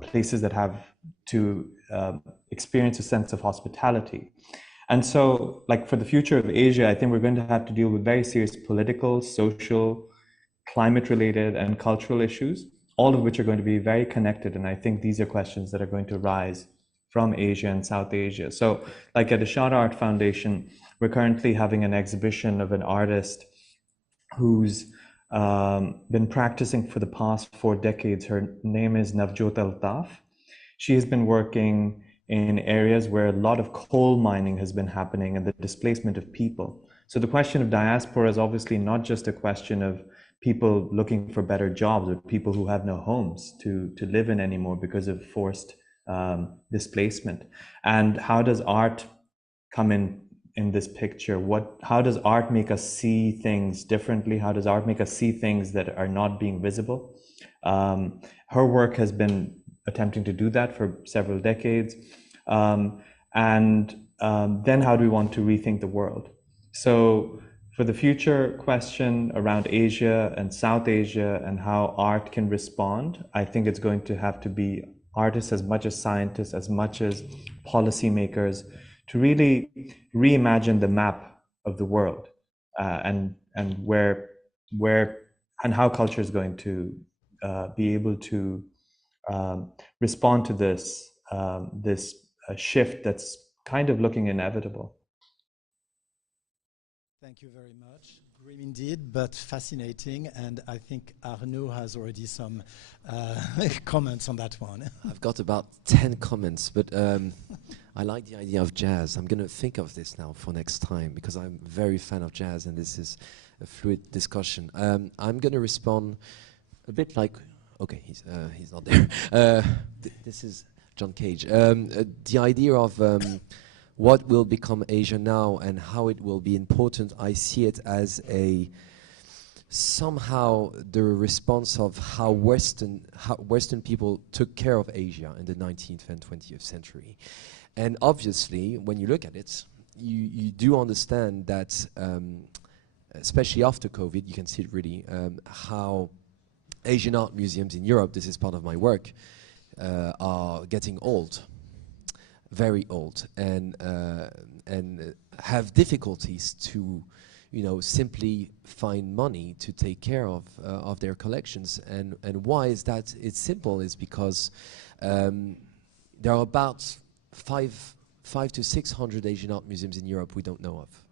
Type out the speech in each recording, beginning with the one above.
places that have to experience a sense of hospitality. And so, like for the future of Asia, I think we're going to have to deal with very serious political, social, climate-related, and cultural issues, all of which are going to be very connected. And I think these are questions that are going to rise from Asia and South Asia. So, like at the Ishara Art Foundation, we're currently having an exhibition of an artist who's been practicing for the past 4 decades. Her name is Navjot Altaf. She has been working in areas where a lot of coal mining has been happening and the displacement of people. So the question of diaspora is obviously not just a question of people looking for better jobs or people who have no homes to live in anymore because of forced displacement. And how does art come in this picture? How does art make us see things differently? How does art make us see things that are not being visible? Her work has been attempting to do that for several decades. Then how do we want to rethink the world? So for the future question around Asia and South Asia and how art can respond, I think it's going to have to be artists as much as scientists, as much as policymakers, to really reimagine the map of the world and where and how culture is going to be able to respond to this shift that's kind of looking inevitable. Thank you very much. Grim indeed, but fascinating. And I think Arnaud has already some comments on that one. I've got about 10 comments, but I like the idea of jazz. I'm going to think of this now for next time because I'm a very fan of jazz and this is a fluid discussion. I'm going to respond a bit like, okay, he's not there. This is John Cage. The idea of what will become Asia now and how it will be important, I see it as somehow the response of how Western people took care of Asia in the 19th and 20th century. And obviously, when you look at it, you do understand that, especially after COVID, you can see it really, how Asian art museums in Europe, this is part of my work, are getting old. Very old, and have difficulties to, simply find money to take care of their collections. And why is that? It's simple. It's because there are about 500 to 600 Asian art museums in Europe we don't know of.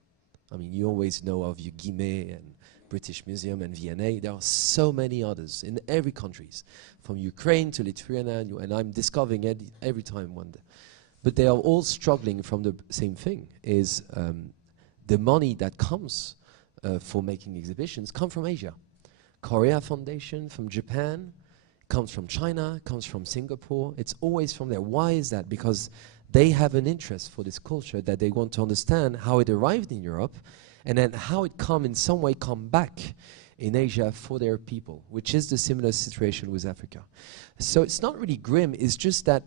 I mean, you always know of Guimet and British Museum and V&A. There are so many others in every countries, from Ukraine to Lithuania, and I'm discovering it every time one day. But they are all struggling from the same thing, is the money that comes for making exhibitions come from Asia. Korea Foundation from Japan, comes from China, comes from Singapore. It's always from there. Why is that? Because they have an interest for this culture that they want to understand how it arrived in Europe and then how it in some way come back in Asia for their people, which is the similar situation with Africa. So it's not really grim, it's just that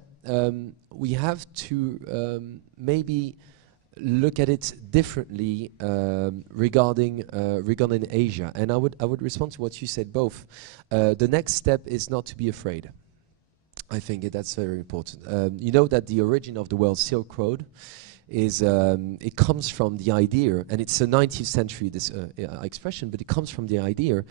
we have to maybe look at it differently regarding Asia. And I would respond to what you said both. The next step is not to be afraid. I think that's very important. You know that the origin of the word Silk Road is, it comes from the idea, and it's a 19th century expression, but it comes from the idea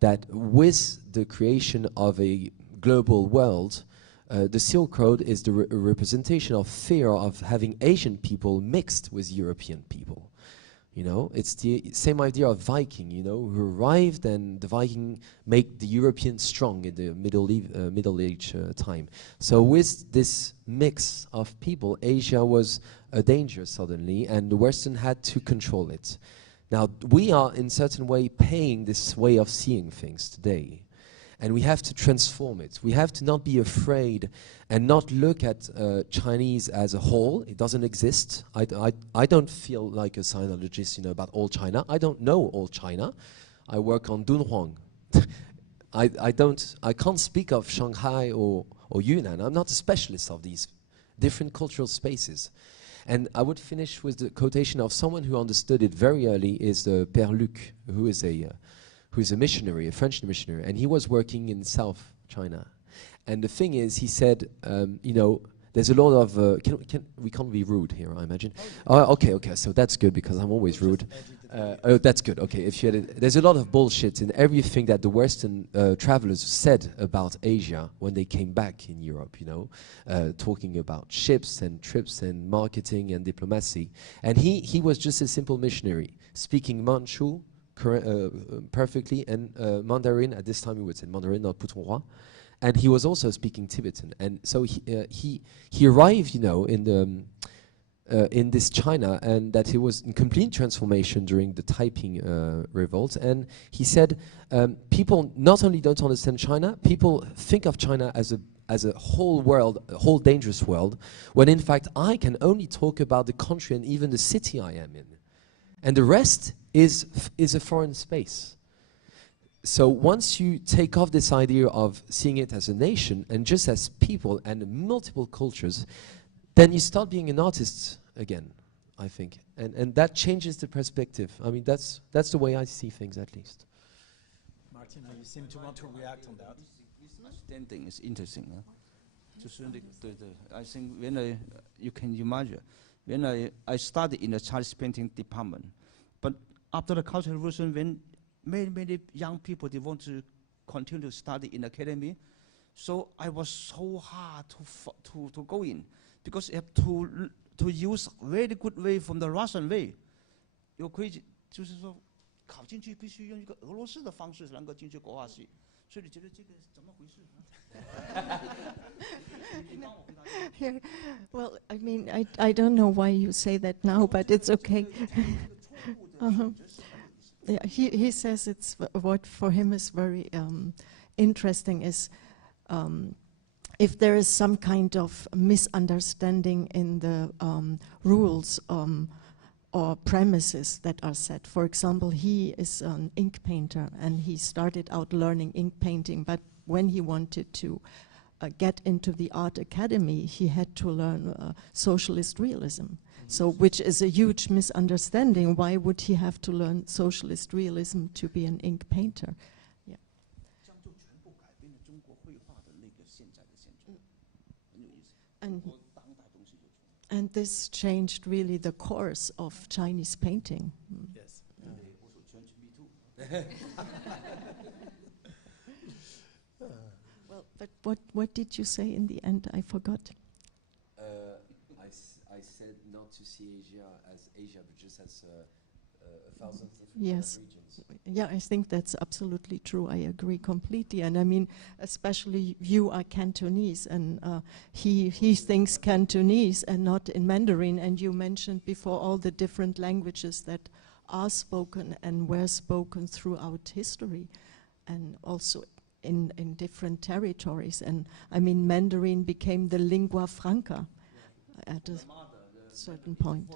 that with the creation of a global world, the Silk Road is the representation of fear of having Asian people mixed with European people. You know, it's the same idea of Viking, you know, who arrived and the Viking make the Europeans strong in the Middle Age time. So with this mix of people, Asia was a danger suddenly, and the Western had to control it. Now, we are in certain way paying this way of seeing things today. And we have to transform it. We have to not be afraid and not look at Chinese as a whole. It doesn't exist. I don't feel like a sinologist, you know, about all China. I don't know all China. I work on Dunhuang. I can't speak of Shanghai or Yunnan. I'm not a specialist of these different cultural spaces. And I would finish with the quotation of someone who understood it very early, is the Père Luc, who is a missionary, a French missionary, and he was working in South China. And the thing is, he said, you know, there's a lot of, we can't be rude here, I imagine. Okay, so that's good because I'm always rude. Oh, that's good, okay. There's a lot of bullshit in everything that the Western travelers said about Asia when they came back in Europe, you know, talking about ships and trips and marketing and diplomacy. And he was just a simple missionary, speaking Manchu perfectly, and Mandarin. At this time we would say Mandarin, not Putonghua. And he was also speaking Tibetan, and so he arrived, you know, in this China, and that he was in complete transformation during the Taiping revolt. And he said, people not only don't understand China, people think of China as a whole world, a whole dangerous world, when in fact I can only talk about the country and even the city I am in, and the rest is a foreign space. So once you take off this idea of seeing it as a nation and just as people and multiple cultures, then you start being an artist again, I think. And that changes the perspective. I mean, that's the way I see things, at least. Martina, you seem to want to react on that. This understanding is interesting. I think when you can imagine, when I studied in the Chinese painting department, but after the Cultural Revolution, when many young people, they want to continue to study in academy. So I was so hard to go in, because you have to use very good way from the Russian way. 有可以就是说考进去必须用一个俄罗斯的方式能够进去国画系，所以你觉得这个怎么回事？Well, I mean, I don't know why you say that now, but it's okay. Yeah, he says it's what for him is very interesting is if there is some kind of misunderstanding in the rules or premises that are set. For example, he is an ink painter and he started out learning ink painting, but when he wanted to get into the art academy, he had to learn socialist realism. So, which is a huge misunderstanding. Why would he have to learn socialist realism to be an ink painter? Yeah. And this changed really the course of Chinese painting. Yes. Well, but what did you say in the end? I forgot. I said not to see Asia as Asia, but just as a thousand different yes. regions. Yeah, I think that's absolutely true. I agree completely. And I mean, especially you are Cantonese, and he thinks Cantonese and not in Mandarin. And you mentioned before all the different languages that are spoken and were spoken throughout history, and also in different territories. And I mean, Mandarin became the lingua franca at a certain point.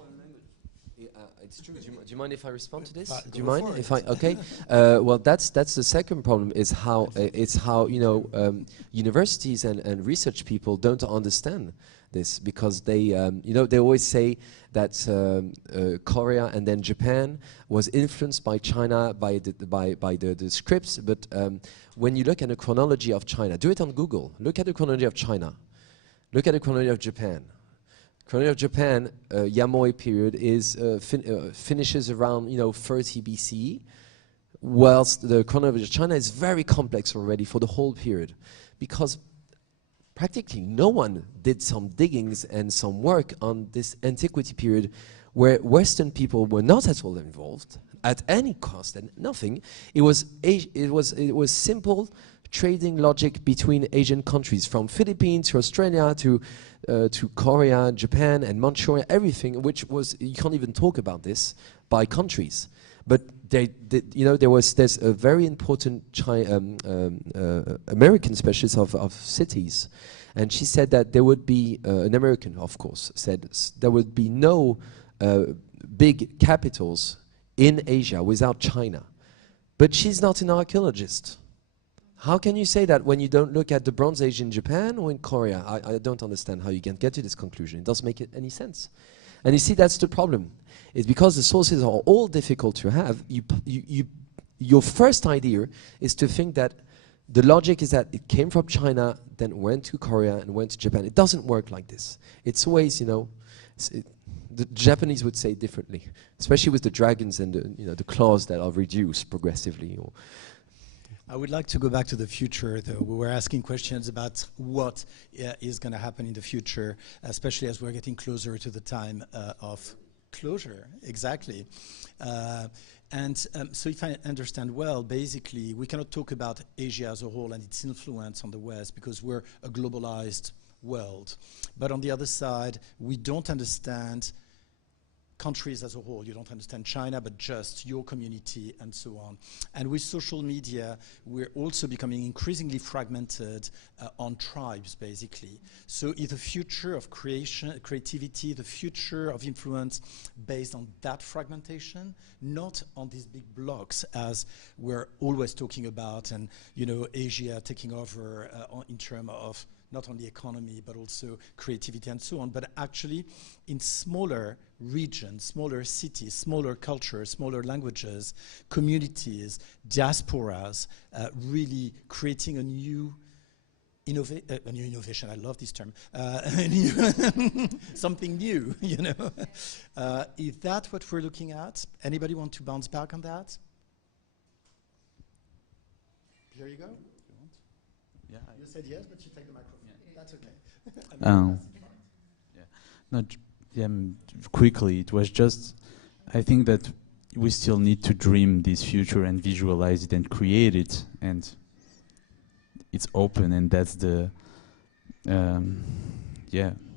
It's true. Do you mind if I respond to this? Do you mind if I? Okay. Well, that's the second problem. Is how you know universities and research people don't understand this, because they you know, they always say that Korea and then Japan was influenced by China by the scripts. But when you look at the chronology of China, do it on Google. Look at the chronology of China. Look at the chronology of Japan. Chronology of Japan, Yamoi period is finishes around 30 BCE, whilst the chronology of China is very complex already for the whole period, because practically no one did some diggings and some work on this antiquity period, where Western people were not at all involved at any cost and nothing. It was simple trading logic between Asian countries, from Philippines to Australia to Korea, Japan, and Manchuria, everything, which was, you can't even talk about this by countries. But there's a very important American specialist of cities, and she said that there would be, an American, of course, said there would be no big capitals in Asia without China. But she's not an archaeologist. How can you say that when you don't look at the Bronze Age in Japan or in Korea? I don't understand how you can get to this conclusion. It doesn't make any sense. And you see, that's the problem. It's because the sources are all difficult to have. Your first idea is to think that the logic is that it came from China, then went to Korea and went to Japan. It doesn't work like this. It's always, you know, the Japanese would say differently, especially with the dragons and the, you know, the claws that are reduced progressively. Or I would like to go back to the future, though. We were asking questions about what is going to happen in the future, especially as we're getting closer to the time of closure. Exactly. So if I understand well, basically, we cannot talk about Asia as a whole and its influence on the West because we're a globalized world. But on the other side, we don't understand countries as a whole. You don't understand China, but just your community and so on. And with social media, we're also becoming increasingly fragmented on tribes, basically. So is the future of creativity, the future of influence based on that fragmentation, not on these big blocks as we're always talking about, and you know, Asia taking over in terms of not only economy, but also creativity and so on, but actually in smaller regions, smaller cities, smaller cultures, smaller languages, communities, diasporas, really creating a new innovation. I love this term. Something new, you know. Is that what we're looking at? Anybody want to bounce back on that? Here you go. Yeah. You said yes, but you take the microphone. Yeah. That's okay. Quickly, it was just, I think that we still need to dream this future and visualize it and create it, and it's open, and that's the,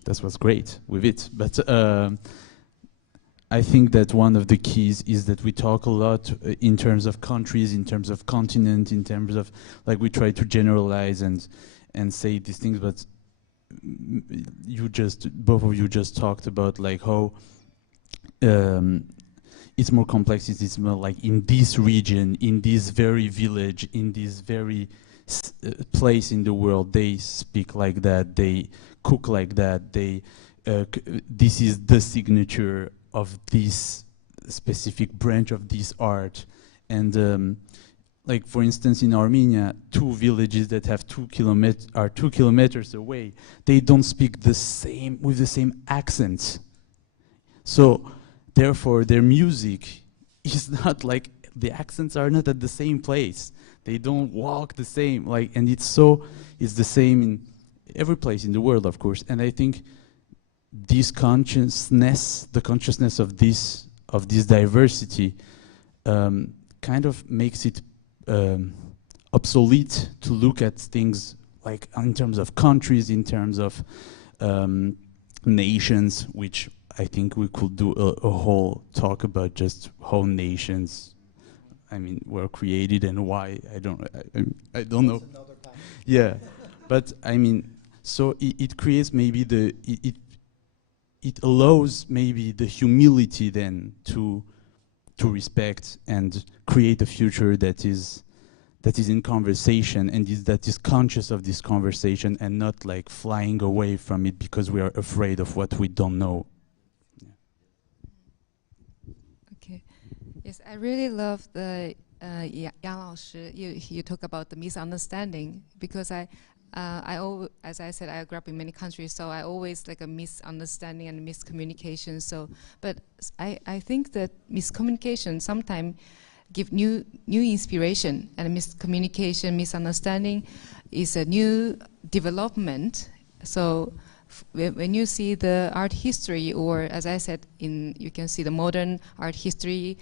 that's what's great with it. But I think that one of the keys is that we talk a lot in terms of countries, in terms of continent, in terms of, like, we try to generalize and say these things, but both of you just talked about like how it's more complex. It's more like in this region, in this very village, in this very place in the world, they speak like that, they cook like that, they this is the signature of this specific branch of this art. And like, for instance, in Armenia, two villages that have 2 kilometers away, they don't speak the same with the same accents. So therefore their music is not like, the accents are not at the same place. They don't walk the same, like, and it's the same in every place in the world, of course. And I think this consciousness, the consciousness of this diversity, kind of makes it obsolete to look at things like in terms of countries, in terms of nations, which I think we could do a whole talk about just how nations, I mean, were created and why. I don't know. Yeah, but I mean, so it creates maybe it allows maybe the humility then to respect and create a future that is in conversation, and that is conscious of this conversation and not like flying away from it because we are afraid of what we don't know. Okay. Yes, I really love the Yang Laoshi. You talk about the misunderstanding, because as I said, I grew up in many countries, so I always like a misunderstanding and miscommunication. So, but I think that miscommunication sometimes give new inspiration, and miscommunication, misunderstanding is a new development. So when you see the art history, or as I said, you can see the modern art history,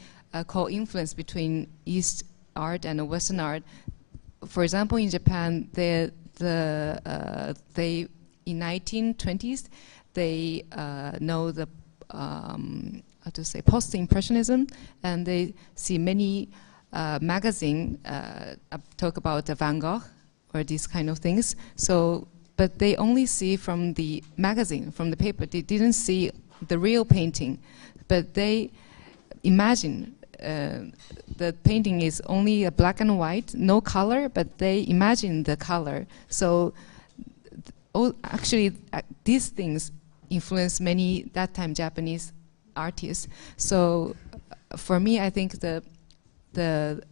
co-influence between East art and Western art. For example, in Japan, they in 1920s they know the how to say post-impressionism, and they see many magazine talk about Van Gogh or these kind of things. So, but they only see from the magazine, from the paper. They didn't see the real painting, but they imagine the painting is only a black and white, no color, but they imagine the color. So actually these things influence many that time Japanese artists. So for me, I think the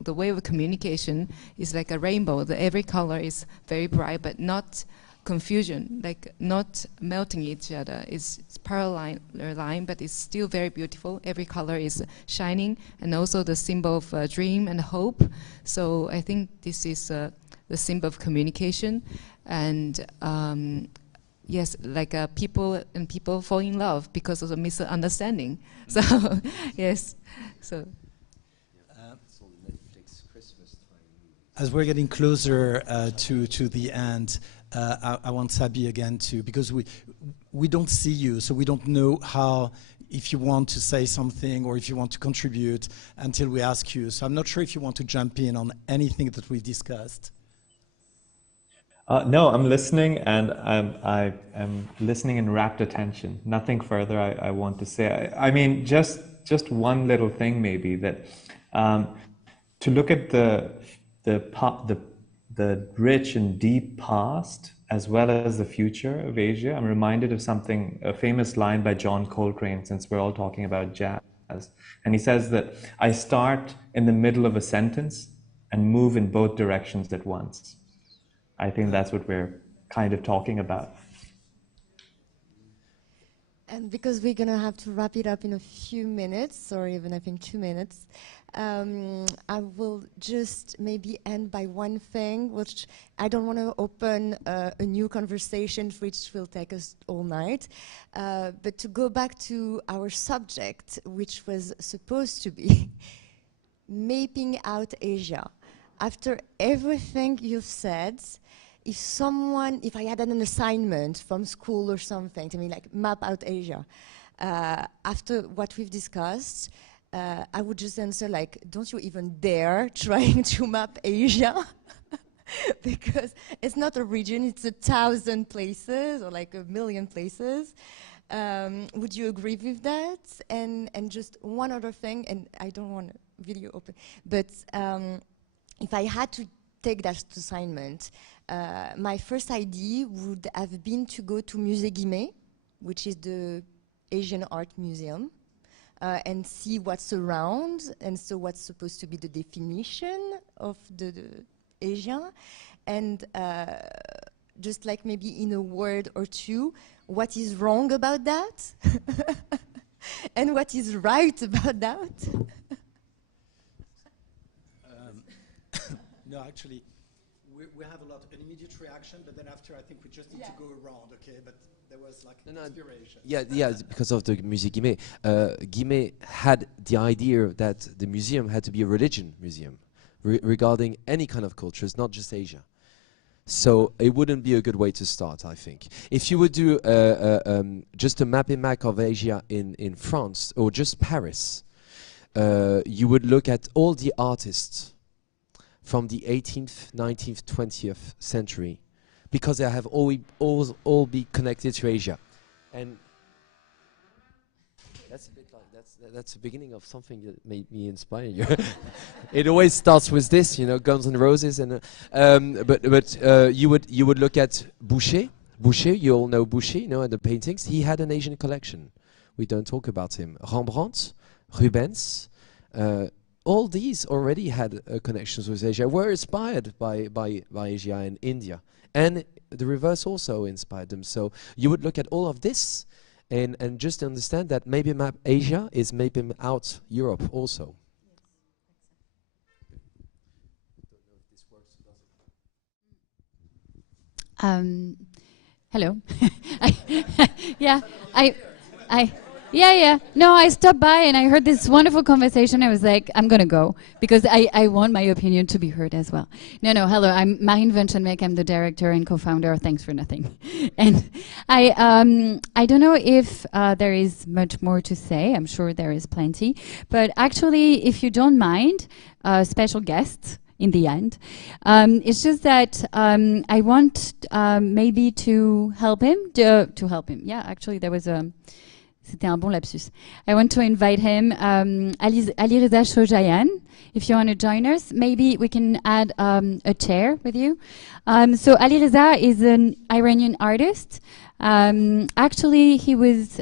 the way of communication is like a rainbow. Every color is very bright, but not confusion, like not melting each other. It's parallel line, but it's still very beautiful. Every color is shining, and also the symbol of dream and hope. So I think this is the symbol of communication, and yes, like people fall in love because of the misunderstanding. So yes, so. As we're getting closer to the end, I want Sabi again to, because we don't see you, so we don't know how, if you want to say something or if you want to contribute until we ask you. So I'm not sure if you want to jump in on anything that we discussed. No, I'm listening, and I am listening in rapt attention. Nothing further I want to say. I mean, just one little thing maybe, that to look at the rich and deep past as well as the future of Asia. I'm reminded of a famous line by John Coltrane, since we're all talking about jazz. And he says that I start in the middle of a sentence and move in both directions at once. I think that's what we're kind of talking about. And because we're going to have to wrap it up in a few minutes, or even I think 2 minutes, I will just maybe end by one thing, which I don't want to open a new conversation which will take us all night, but to go back to our subject, which was supposed to be mapping out Asia. After everything you've said, if I had an assignment from school or something to me, like map out Asia, after what we've discussed, I would just answer like, don't you even dare trying to map Asia, because it's not a region, it's 1,000 places or like 1,000,000 places. Would you agree with that? And just one other thing, and I don't want a video open, but if I had to take that assignment, my first idea would have been to go to Musée Guimet, which is the Asian Art Museum, and see what's around, and so what's supposed to be the definition of the Asia, and just like maybe in a word or two, what is wrong about that, and what is right about that. No, actually, we have a lot of immediate reaction, but then after I think we just need to go around, okay? But there was like inspiration. Yeah, because of the Musée Guimet. Guimet had the idea that the museum had to be a religion museum regarding any kind of cultures, not just Asia. So it wouldn't be a good way to start, I think. If you would do just a mapping map of Asia in France or just Paris, you would look at all the artists from the 18th, 19th, 20th century, because they have all be connected to Asia. And that's a bit like, that's the beginning of something that made me inspire you. It always starts with this, you know, Guns N' Roses, and you would look at Boucher. Boucher, you all know Boucher, you know, and the paintings. He had an Asian collection. We don't talk about him. Rembrandt, Rubens, all these already had connections with Asia, were inspired by Asia and India. And the reverse also inspired them. So you would look at all of this and just understand that maybe map Asia is mapping out Europe also. Hello. Yeah. No, I stopped by and I heard this wonderful conversation. I was like, I'm going to go because I want my opinion to be heard as well. No, hello. I'm Marine Venschenmeck. I'm the director and co-founder of Thanks for Nothing. And I don't know if there is much more to say. I'm sure there is plenty. But actually, if you don't mind, special guests in the end. It's just that I want maybe to help him. Yeah, actually, there was C'était un bon lapsus. I want to invite him, Alireza Shojayan. If you want to join us, maybe we can add a chair with you. So Alireza is an Iranian artist. Actually, he was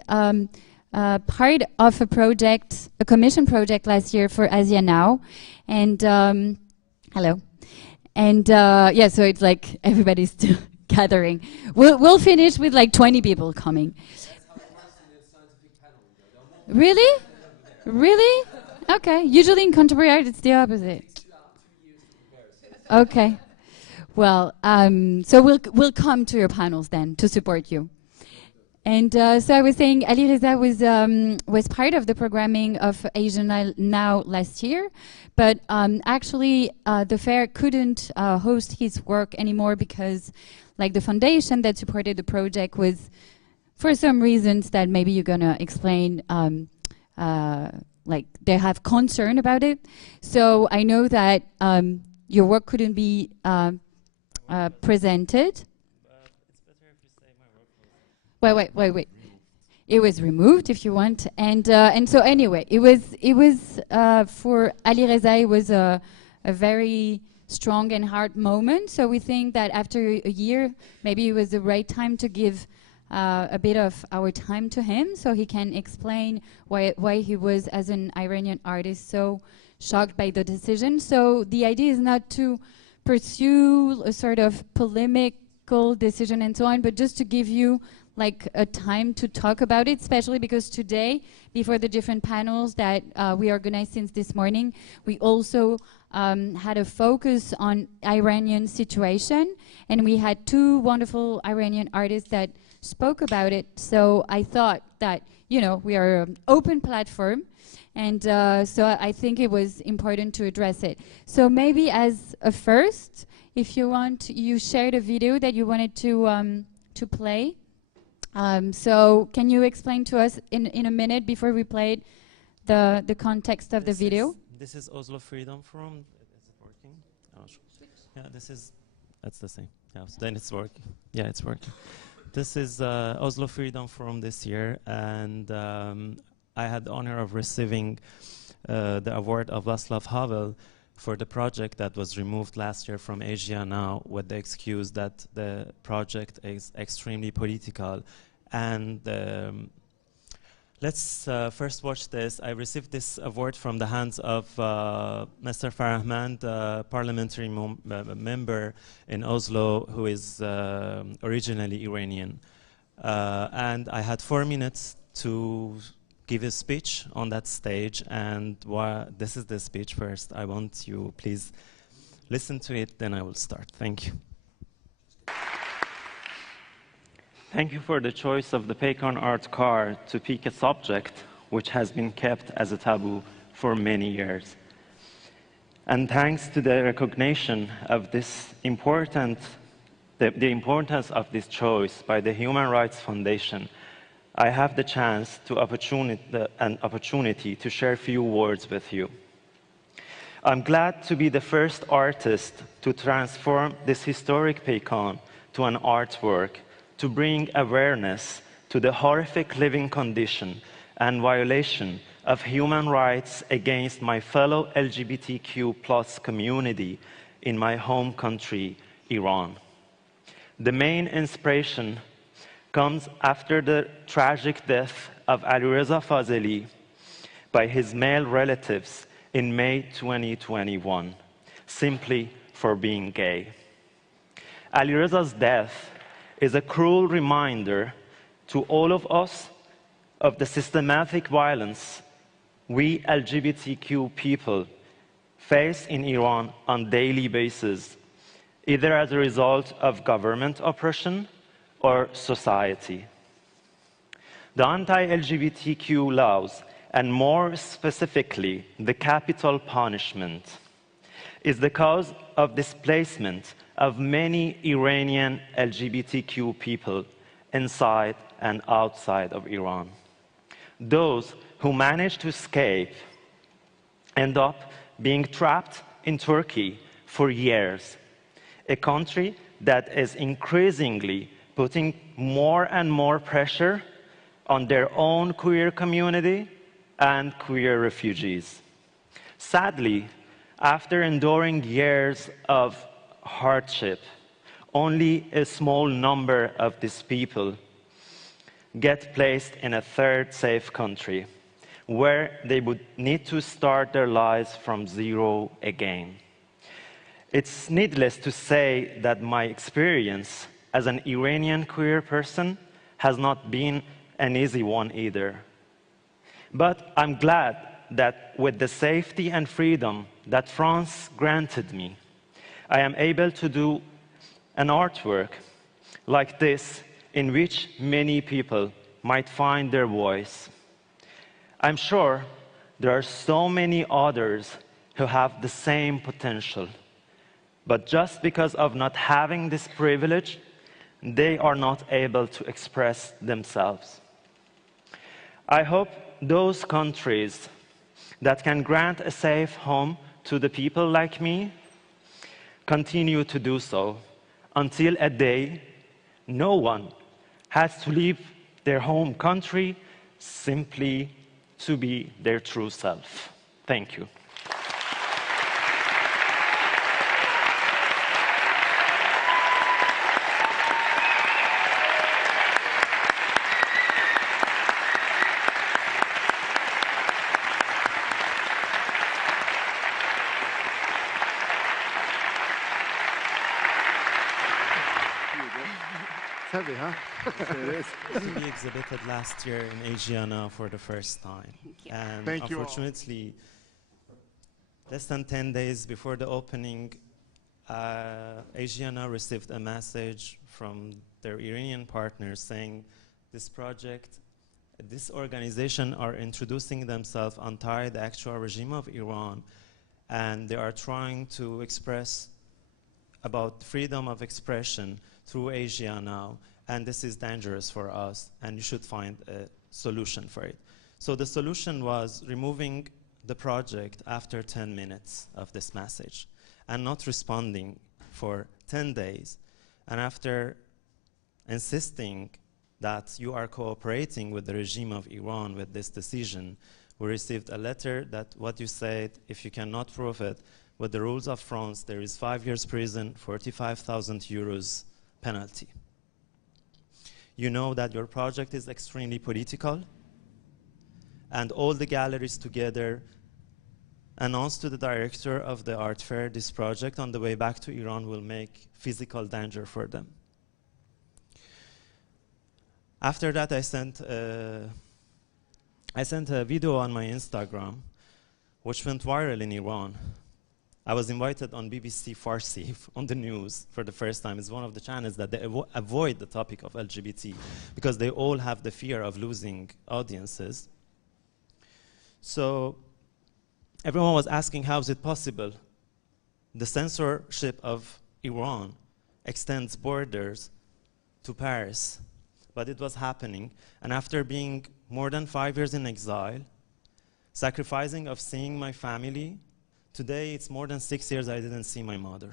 part of a project, a commission project last year for Asia Now, and hello, and yeah, so it's like everybody's still gathering. We'll finish with like 20 people coming. Really? Really? Okay. Usually in contemporary art, it's the opposite. Okay. Well, so we'll come to your panels then to support you. And so I was saying, Ali Reza was part of the programming of Asia Now last year, but actually the fair couldn't host his work anymore because, like, the foundation that supported the project was, for some reasons that maybe you're gonna explain, like they have concern about it. So I know that your work couldn't be presented. Wait. It was removed, if you want, and so anyway, it was for Ali Reza. It was a very strong and hard moment. So we think that after a year, maybe it was the right time to give a bit of our time to him, so he can explain why he was, as an Iranian artist, so shocked by the decision. So the idea is not to pursue a sort of polemical decision and so on, but just to give you like a time to talk about it, especially because today, before the different panels that we organized since this morning, we also had a focus on Iranian situation, and we had two wonderful Iranian artists that spoke about it. So I thought that, you know, we are an open platform, and so I think it was important to address it. So maybe as a first, if you want, you shared a video that you wanted to play. So can you explain to us in a minute before we played the context of the video? This is Oslo Freedom Forum. Is it working? Oh, yeah, that's the same. Yeah, so then it's working. Yeah, it's working. This is Oslo Freedom Forum this year, and I had the honor of receiving the award of Václav Havel for the project that was removed last year from Asia Now, with the excuse that the project is extremely political. And let's first watch this. I received this award from the hands of Mr. Farahmand, parliamentary member in Oslo, who is originally Iranian. And I had 4 minutes to give a speech on that stage, and this is the speech first. I want you, please listen to it, then I will start. Thank you. Thank you for the choice of the Paycon art car to pick a subject which has been kept as a taboo for many years. And thanks to the recognition of this the importance of this choice by the Human Rights Foundation, I have the chance to an opportunity to share a few words with you. I'm glad to be the first artist to transform this historic Paycon to an artwork, to bring awareness to the horrific living condition and violation of human rights against my fellow LGBTQ+ community in my home country, Iran. The main inspiration comes after the tragic death of Alireza Fazeli by his male relatives in May 2021, simply for being gay. Alireza's death is a cruel reminder to all of us of the systematic violence we LGBTQ people face in Iran on a daily basis, either as a result of government oppression or society. The anti-LGBTQ laws, and more specifically, the capital punishment, is the cause of displacement of many Iranian LGBTQ people inside and outside of Iran. Those who manage to escape end up being trapped in Turkey for years, a country that is increasingly putting more and more pressure on their own queer community and queer refugees. Sadly, after enduring years of hardship, only a small number of these people get placed in a third safe country, where they would need to start their lives from zero again. It's needless to say that my experience as an Iranian queer person has not been an easy one either. But I'm glad that with the safety and freedom that France granted me, I am able to do an artwork like this in which many people might find their voice. I'm sure there are so many others who have the same potential, but just because of not having this privilege, they are not able to express themselves. I hope those countries that can grant a safe home to the people like me continue to do so until a day no one has to leave their home country simply to be their true self. Thank you. To be exhibited last year in Asiana for the first time. And Thank you all. unfortunately, less than 10 days before the opening, Asiana received a message from their Iranian partners saying this project, this organization are introducing themselves anti the actual regime of Iran, and they are trying to express about freedom of expression through Asia now, and this is dangerous for us, and you should find a solution for it. So the solution was removing the project after 10 minutes of this message and not responding for 10 days. And after insisting that you are cooperating with the regime of Iran with this decision, we received a letter that what you said, if you cannot prove it, with the rules of France, there is 5 years prison, 45,000 euros penalty. You know that your project is extremely political, and all the galleries together announced to the director of the art fair this project on the way back to Iran will make physical danger for them. After that, I sent a video on my Instagram, which went viral in Iran. I was invited on BBC Farsi on the news for the first time. It's one of the channels that they avoid the topic of LGBT because they all have the fear of losing audiences. So everyone was asking, how is it possible? The censorship of Iran extends borders to Paris, but it was happening. And after being more than 5 years in exile, sacrificing of seeing my family, today, it's more than 6 years I didn't see my mother.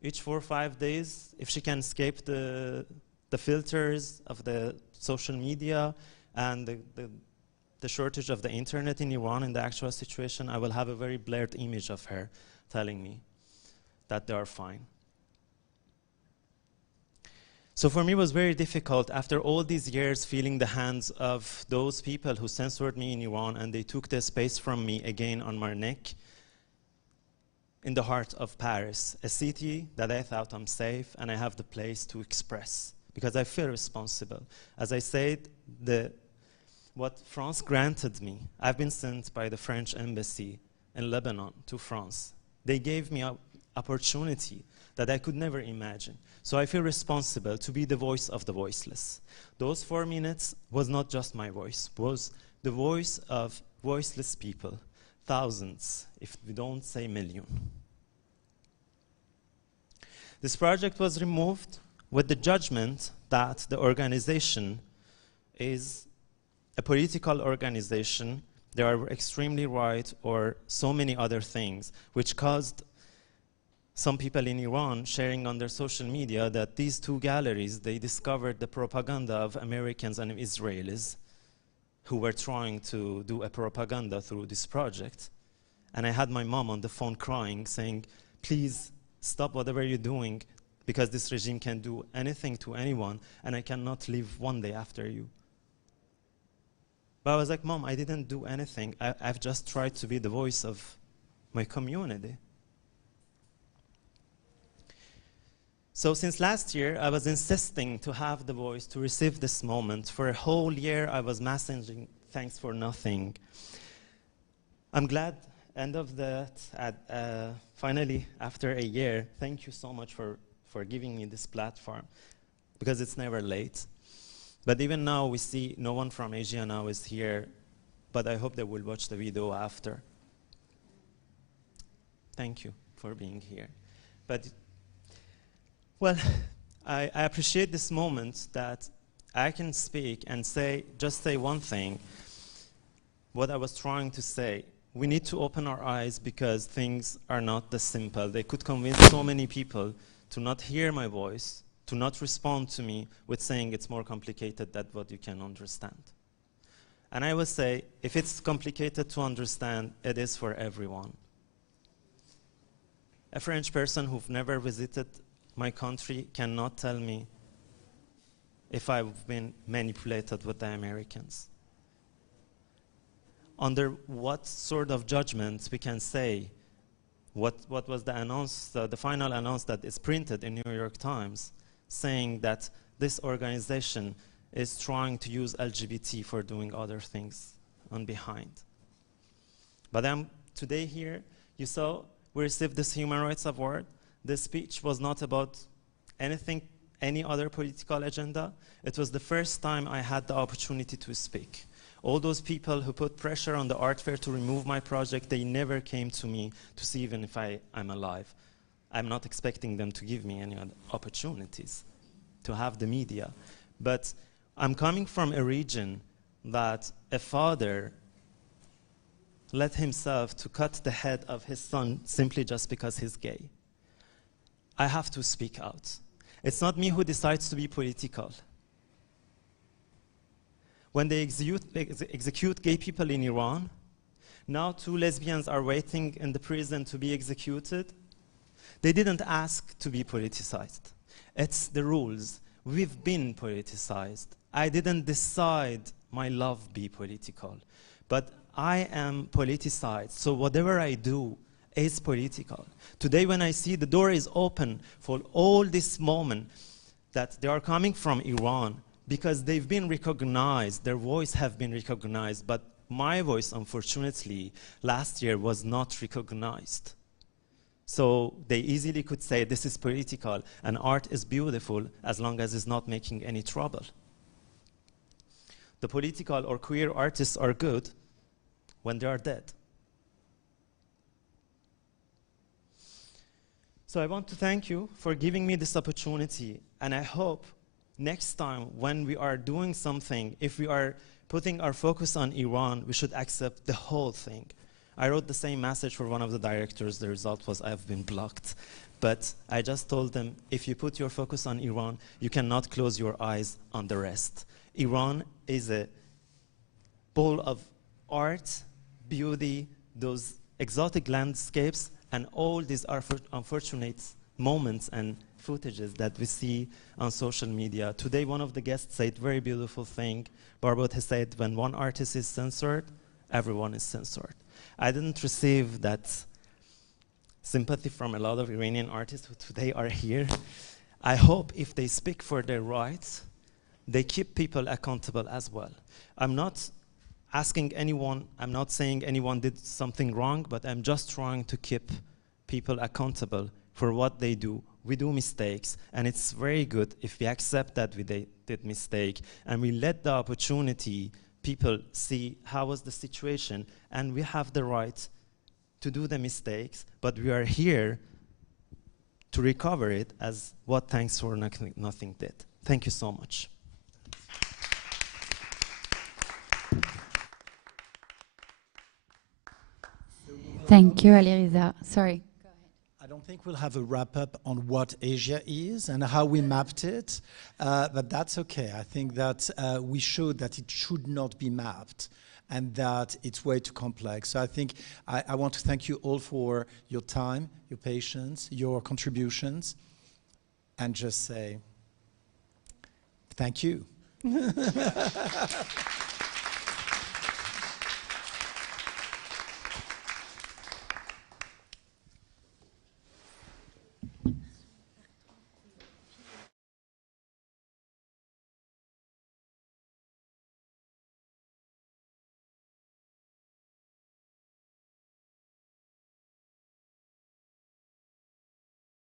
Each 4 or 5 days, if she can escape the filters of the social media and the shortage of the internet in Iran in the actual situation, I will have a very blurred image of her telling me that they are fine. So for me, it was very difficult after all these years feeling the hands of those people who censored me in Iran, and they took the space from me again on my neck in the heart of Paris, a city that I thought I'm safe and I have the place to express because I feel responsible. As I said, what France granted me, I've been sent by the French embassy in Lebanon to France. They gave me an opportunity that I could never imagine. So I feel responsible to be the voice of the voiceless. Those 4 minutes was not just my voice, was the voice of voiceless people, thousands, if we don't say million. This project was removed with the judgment that the organization is a political organization. They are extremely right or so many other things, which caused some people in Iran sharing on their social media that these 2 galleries, they discovered the propaganda of Americans and Israelis who were trying to do a propaganda through this project. And I had my mom on the phone crying, saying, please stop whatever you're doing. because this regime can do anything to anyone, and I cannot live one day after you. But I was like, Mom, I didn't do anything. I've just tried to be the voice of my community. So since last year, I was insisting to have the voice to receive this moment. For a whole year, I was messaging thanks for nothing. I'm glad, end of that, finally, after a year, thank you so much for giving me this platform, because it's never late. But even now, we see no one from Asia now is here, but I hope they will watch the video after. Thank you for being here. But, well, I appreciate this moment that I can speak and just say one thing, what I was trying to say. We need to open our eyes because things are not that simple. They could convince so many people to not hear my voice, to not respond to me with saying it's more complicated than what you can understand. And I would say, if it's complicated to understand, it is for everyone. A French person who've never visited my country cannot tell me if I've been manipulated with the Americans. Under what sort of judgments we can say what was the final announce that is printed in New York Times, saying that this organization is trying to use LGBT for doing other things on behind. But I'm today here, you saw, we received this Human Rights Award. This speech was not about anything, any other political agenda. It was the first time I had the opportunity to speak. All those people who put pressure on the art fair to remove my project, they never came to me to see even if I'm alive. I'm not expecting them to give me any opportunities to have the media. But I'm coming from a region that a father let himself to cut the head of his son simply just because he's gay. I have to speak out. It's not me who decides to be political. When they execute gay people in Iran, now 2 lesbians are waiting in the prison to be executed. They didn't ask to be politicized. It's the rules. We've been politicized. I didn't decide my love be political, but I am politicized, so whatever I do is political. Today when I see the door is open for all this moment that they are coming from Iran because they've been recognized, their voice have been recognized, but my voice, unfortunately, last year was not recognized. So they easily could say this is political and art is beautiful as long as it's not making any trouble. The political or queer artists are good when they are dead. So I want to thank you for giving me this opportunity, and I hope next time when we are doing something, if we are putting our focus on Iran, we should accept the whole thing. I wrote the same message for one of the directors. The result was I've been blocked. But I just told them, if you put your focus on Iran, you cannot close your eyes on the rest. Iran is a bowl of art, beauty, those exotic landscapes, and all these unfortunate moments and footages that we see on social media. Today, one of the guests said a very beautiful thing. Barbuda said, when one artist is censored, everyone is censored. I didn't receive that sympathy from a lot of Iranian artists who today are here. I hope if they speak for their rights, they keep people accountable as well. I'm not asking anyone, I'm not saying anyone did something wrong, but I'm just trying to keep people accountable for what they do. We do mistakes, and it's very good if we accept that we did mistake, and we let the opportunity people see how was the situation, and we have the right to do the mistakes, but we are here to recover it as what Thanks for Nothing did. Thank you so much. Thank you, Alireza. Sorry. I don't think we'll have a wrap-up on what Asia is and how we mapped it, but that's okay. I think that we showed that it should not be mapped and that it's way too complex. So I think I want to thank you all for your time, your patience, your contributions. and just say, thank you.